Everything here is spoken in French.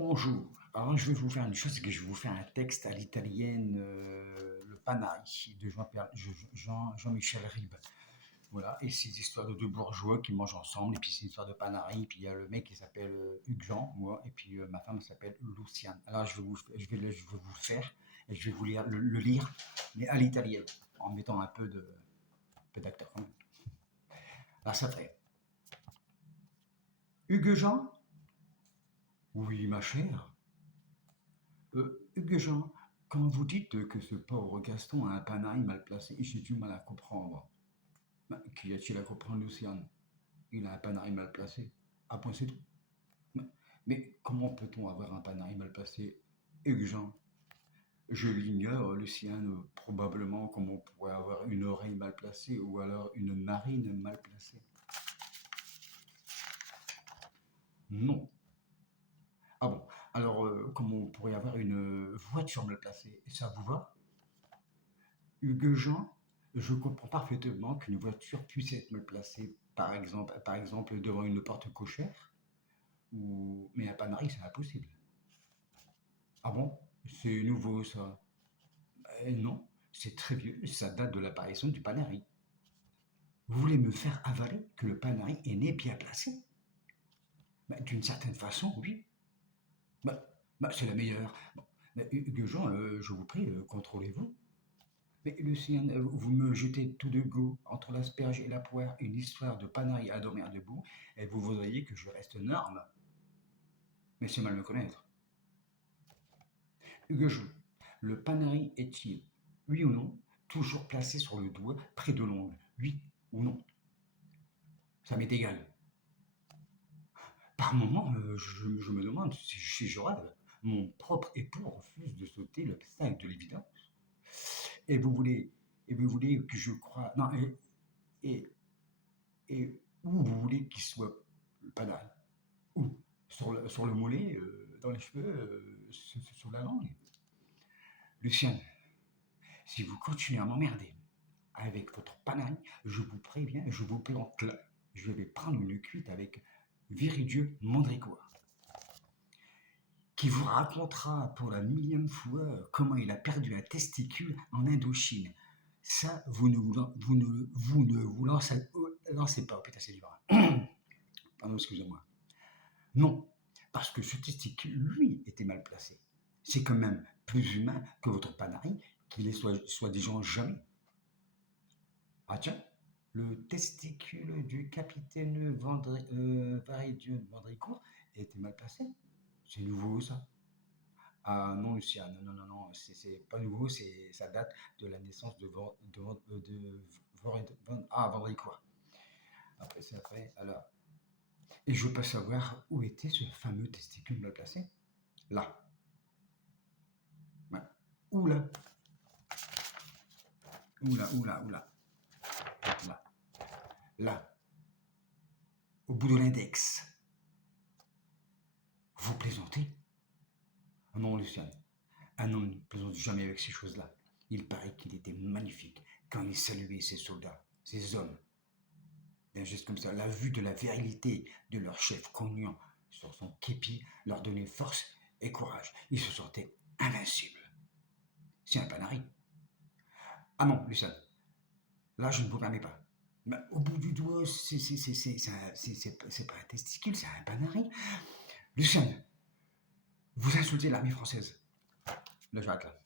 Bonjour. Alors, je vais vous faire une chose, c'est que je vais vous faire un texte à l'italienne, le Panaï de Jean-Michel Ribes. Voilà, et c'est l'histoire de deux bourgeois qui mangent ensemble, et puis c'est une histoire de Panaï, et puis il y a le mec qui s'appelle Hugues Jean, moi, et puis ma femme s'appelle Luciane. Alors, je vais vous le faire, et je vais vous lire, le lire, mais à l'italienne, en mettant un peu d'acteur quand même. Alors, ça fait Hugues Jean. Oui, ma chère. Hugues Jean, quand vous dites que ce pauvre Gaston a un panail mal placé, j'ai du mal à comprendre. Ben, qu'y a-t-il à comprendre, Luciane? Il a un panail mal placé. Ah, point, c'est tout. Mais comment peut-on avoir un panail mal placé, Hugues Jean? Je l'ignore, Luciane, probablement comme on pourrait avoir une oreille mal placée ou alors une narine mal placée. Non. Ah bon, alors comme on pourrait avoir une voiture mal placée, et ça vous va? Hugues Jean, je comprends parfaitement qu'une voiture puisse être mal placée, par exemple devant une porte cochère, mais un Panerai, c'est impossible. Ah bon? C'est nouveau ça? Non, c'est très vieux, ça date de l'apparition du Panerai. Vous voulez me faire avaler que le Panerai est né bien placé? Bah, d'une certaine façon, oui. Bah, c'est la meilleure. Bon, bah, Hugues Jean, je vous prie, contrôlez-vous. Mais Lucien, vous me jetez tout de go entre l'asperge et la poire une histoire de panaille à dormir debout, et vous voudriez que je reste norme. Mais c'est mal me connaître. Hugues, le panaille est-il, oui ou non, toujours placé sur le doigt près de l'ongle? Oui ou non? Ça m'est égal. Par moments, je me demande si je rêve. Mon propre époux refuse de sauter l'obstacle de l'évidence. Et vous voulez, et vous voulez que je croie. Non, et, et où vous voulez qu'il soit le panaille? Où? Sur le mollet, dans les cheveux, sur la langue? Lucien, si vous continuez à m'emmerder avec votre panaille, je vous préviens, je vous plante là. Je vais prendre une cuite avec Viridieu Mandricois, qui vous racontera pour la millième fois comment il a perdu un testicule en Indochine. Ça, vous ne vous lancez pas. Oh, putain, c'est dur. Pardon, excusez-moi. Non, parce que ce testicule, lui, était mal placé. C'est quand même plus humain que votre Panarin, qui les soit des gens jamais. Ah tiens, le testicule du capitaine Varidieu de Vandricourt était mal placé. C'est nouveau ça? Ah non, Lucien, non, c'est pas nouveau, ça date de la naissance Vandricourt. Après, c'est après, alors. Et je veux pas savoir où était ce fameux testicule mal placé. Là. Ouais. Oula, oula. Là, là, au bout de l'index. Vous plaisantez? Ah non, Luciane. Un homme ne plaisante jamais avec ces choses-là. Il paraît qu'il était magnifique quand il saluait ses soldats, ses hommes. D'un geste comme ça, la vue de la virilité de leur chef cognant sur son képi leur donnait force et courage. Ils se sentaient invincibles. C'est un panari. Ah non, Luciane, là je ne vous permets pas. Mais au bout du doigt, c'est pas un testicule, c'est un panari. Luciane, vous insultez l'armée française. Là, j'arrête là.